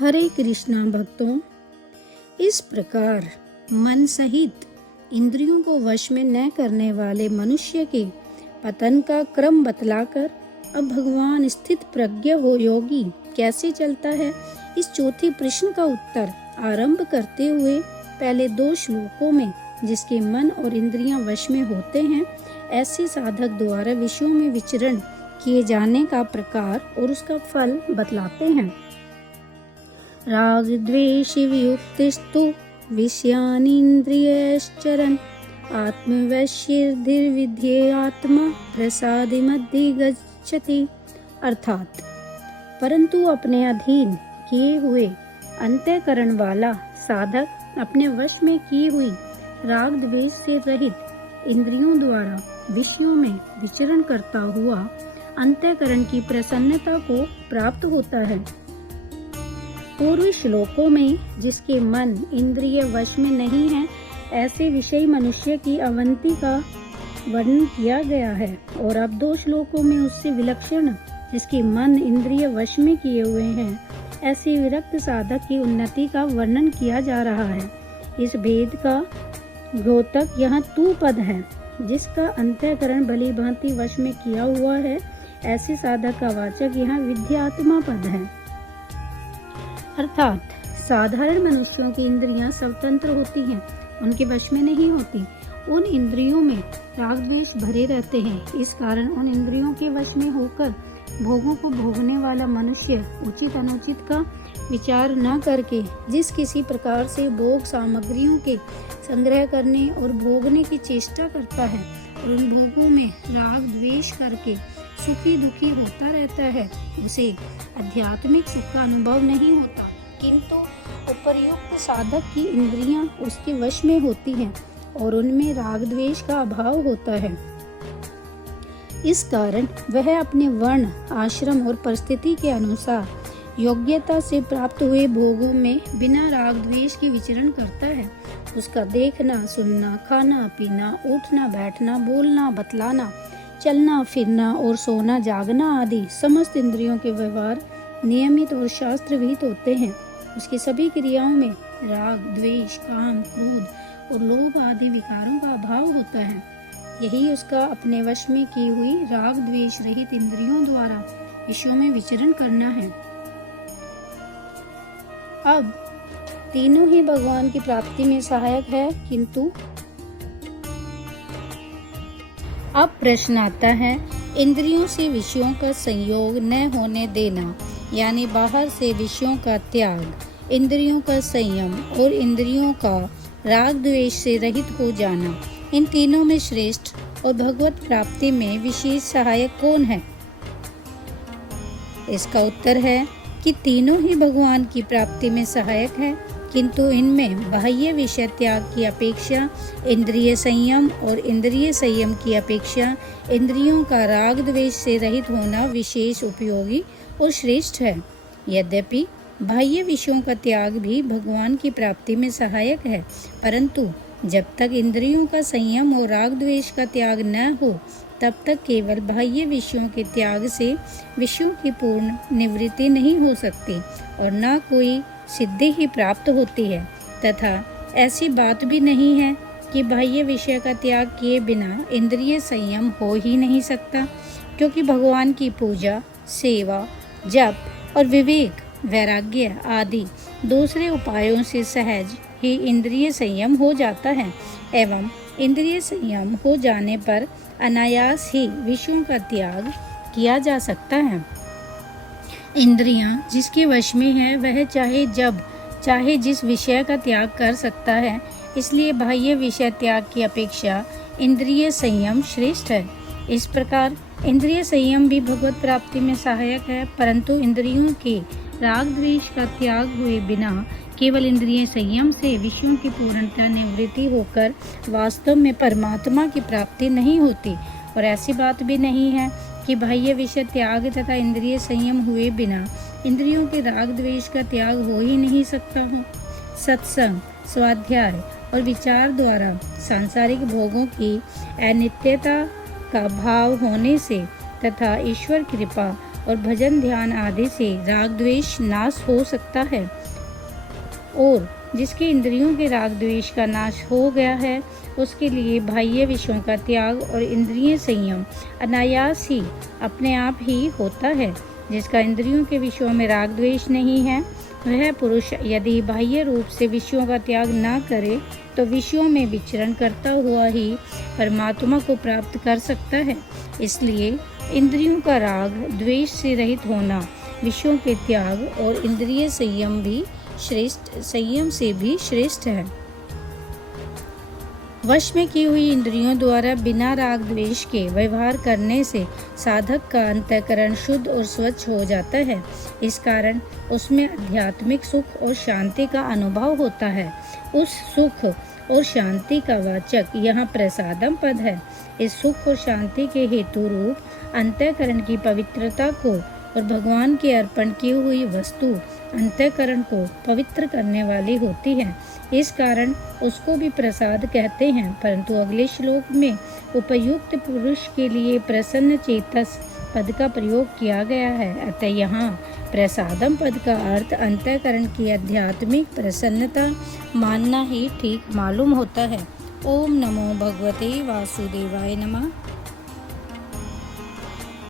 हरे कृष्णा भक्तों, इस प्रकार मन सहित इंद्रियों को वश में न करने वाले मनुष्य के पतन का क्रम बतलाकर अब भगवान स्थित प्रज्ञ हो योगी कैसे चलता है, इस चौथे प्रश्न का उत्तर आरंभ करते हुए पहले 2 श्लोकों में जिसके मन और इंद्रियां वश में होते हैं, ऐसे साधक द्वारा विषयों में विचरण किए जाने का प्रकार और उसका फल बतलाते हैं। राग द्वेष वियुक्तिस्तु विषयानीन्द्रियश्चरन् आत्मवश्यैर्धीर्विध्येयात्मा प्रसादिमद्धि गच्छति। अर्थात परंतु अपने अधीन किए हुए अंतःकरण वाला साधक अपने वश में की हुई राग द्वेष से रहित इंद्रियों द्वारा विषयों में विचरण करता हुआ अंतःकरण की प्रसन्नता को प्राप्त होता है। पूर्व श्लोकों में जिसके मन इंद्रिय वश में नहीं है, ऐसे विषयी मनुष्य की अवंति का वर्णन किया गया है और अब 2 श्लोकों में उससे विलक्षण जिसके मन इंद्रिय वश में किए हुए हैं, ऐसे विरक्त साधक की उन्नति का वर्णन किया जा रहा है। इस भेद का द्योतक यहाँ तू पद है, जिसका अंतःकरण भली भांति वश में किया हुआ है, ऐसे साधक का वाचक यहाँ विद्यात्मा पद है। अर्थात साधारण मनुष्यों की इंद्रियां स्वतंत्र होती हैं, उनके वश में नहीं होती। उन इंद्रियों में राग द्वेष भरे रहते हैं। इस कारण उन इंद्रियों के वश में होकर भोगों को भोगने वाला मनुष्य उचित अनुचित का विचार न करके जिस किसी प्रकार से भोग सामग्रियों के संग्रह करने और भोगने की चेष्टा करता है और उन भोगों में राग द्वेष करके सुखी दुखी होता रहता है, उसे आध्यात्मिक सुख का अनुभव नहीं होता, किंतु उपर्युक्त साधक की इंद्रियां उसके वश में होती हैं और उनमें राग द्वेष का अभाव होता है। इस कारण वह अपने वर्ण, आश्रम और परिस्थिति के अनुसार योग्यता से प्राप्त हुए भोगों में बिना राग द्वेष के विचरण करता है। उसका देखना, सुनना, खाना, पीना, उठना, बैठना, बोलना, बतलाना, चलना फिरना और सोना जागना आदि समस्त इंद्रियों के व्यवहार नियमित और शास्त्र विहित होते हैं। उसकी सभी क्रियाओं में राग द्वेष, काम, क्रोध और लोभ आदि विकारों का अभाव होता है। यही उसका अपने वश में की हुई राग द्वेष रहित इंद्रियों द्वारा विषयों में विचरण करना है। अब तीनों ही भगवान की प्राप्ति में सहायक है, किंतु अब प्रश्न आता है, इंद्रियों से विषयों का संयोग न होने देना, यानी बाहर से विषयों का त्याग, इंद्रियों का संयम और इंद्रियों का राग द्वेष से रहित हो जाना, इन तीनों में श्रेष्ठ और भगवत प्राप्ति में विशेष सहायक कौन है? इसका उत्तर है कि तीनों ही भगवान की प्राप्ति में सहायक है, किंतु इनमें बाह्य विषय त्याग की अपेक्षा इंद्रिय संयम और इंद्रिय संयम की अपेक्षा इंद्रियों का राग द्वेष से रहित होना विशेष उपयोगी और श्रेष्ठ है। यद्यपि बाह्य विषयों का त्याग भी भगवान की प्राप्ति में सहायक है, परंतु जब तक इंद्रियों का संयम और राग द्वेष का त्याग न हो, तब तक केवल बाह्य विषयों के त्याग से विषयों की पूर्ण निवृत्ति नहीं हो सकती और न कोई सिद्धि ही प्राप्त होती है। तथा ऐसी बात भी नहीं है कि बाह्य विषय का त्याग किए बिना इंद्रिय संयम हो ही नहीं सकता, क्योंकि भगवान की पूजा, सेवा, जप और विवेक, वैराग्य आदि दूसरे उपायों से सहज ही इंद्रिय संयम हो जाता है एवं इंद्रिय संयम हो जाने पर अनायास ही विषयों का त्याग किया जा सकता है। इंद्रियां जिसके वश में है, वह चाहे जब चाहे जिस विषय का त्याग कर सकता है। इसलिए बाह्य विषय त्याग की अपेक्षा इंद्रिय संयम श्रेष्ठ है। इस प्रकार इंद्रिय संयम भी भगवत प्राप्ति में सहायक है, परंतु इंद्रियों के राग द्वेष का त्याग हुए बिना केवल इंद्रिय संयम से विषयों की पूर्णता निवृत्ति होकर वास्तव में परमात्मा की प्राप्ति नहीं होती। और ऐसी बात भी नहीं है कि बाह्य विषय त्याग तथा इंद्रिय संयम हुए बिना इंद्रियों के राग द्वेष का त्याग हो ही नहीं सकता हो। सत्संग, स्वाध्याय और विचार द्वारा सांसारिक भोगों की अनित्यता का भाव होने से तथा ईश्वर कृपा और भजन ध्यान आदि से राग द्वेष नाश हो सकता है। और जिसके इंद्रियों के राग द्वेष का नाश हो गया है, उसके लिए बाह्य विषयों का त्याग और इंद्रिय संयम अनायास ही अपने आप ही होता है। जिसका इंद्रियों के विषयों में राग द्वेष नहीं है, वह पुरुष यदि बाह्य रूप से विषयों का त्याग न करे तो विषयों में विचरण करता हुआ ही परमात्मा को प्राप्त कर सकता है। इसलिए इंद्रियों का राग द्वेष से रहित होना विषयों के त्याग और इंद्रिय संयम से भी श्रेष्ठ है। वश में की हुई इंद्रियों द्वारा बिना राग द्वेष के व्यवहार करने से साधक का अंतःकरण शुद्ध और स्वच्छ हो जाता है। इस कारण उसमें आध्यात्मिक सुख और शांति का अनुभव होता है। उस सुख और शांति का वाचक यहाँ प्रसादम पद है। इस सुख और शांति के हेतु रूप अंतःकरण की पवित्रता को और भगवान के अर्पण की हुई वस्तु अंतःकरण को पवित्र करने वाली होती है। इस कारण उसको भी प्रसाद कहते हैं। परंतु अगले श्लोक में उपयुक्त पुरुष के लिए प्रसन्न चेतस पद का प्रयोग किया गया है। अतः यहाँ प्रसादम पद का अर्थ अंतःकरण की आध्यात्मिक प्रसन्नता मानना ही ठीक मालूम होता है। ओम नमो भगवते वासुदेवाय नमः।